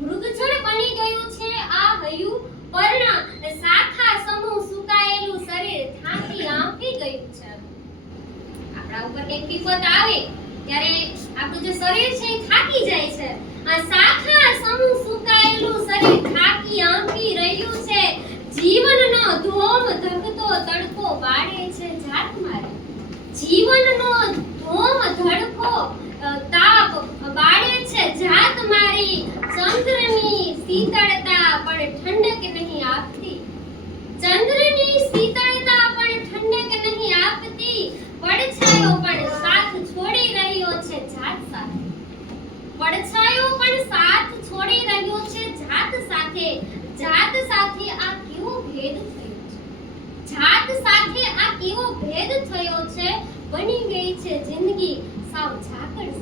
મૃગજળ બની ગયું છે આ હૈયું પર્ણ, શાખા સમૂહ સુકાયેલું શરીર થાકી આંફી ગયું છે. આપણા ઉપર એક વિપત આવે ત્યારે આપણું જે શરીર છે એ થાકી જાય છે. આ શાખા સમૂહ સુકાયેલું શરીર થાકી આંફી રહ્યું છે. જીવનનો ધોમ ધકતો તડકો બાળે છે જાત મારી. જીવનનો ધોમ ધડકો તાપ બાળે છે જાત મારી. ચંદ્રની શીતળતા પણ ઠંડક નહીં આપતી. ચંદ્રની શીતળતા પણ ઠંડક નહીં આપતી. પડછાયો પણ સાથ છોડી રહ્યો છે જાત સાથે. પડછાયો પણ સાથ છોડી રહ્યો છે જાત સાથે. જાત સાથે આ કેવો ભેદ થયો છે. જાત સાથે આ કેવો ભેદ થયો છે. બની ગઈ છે જિંદગી સાવ ઝાકળ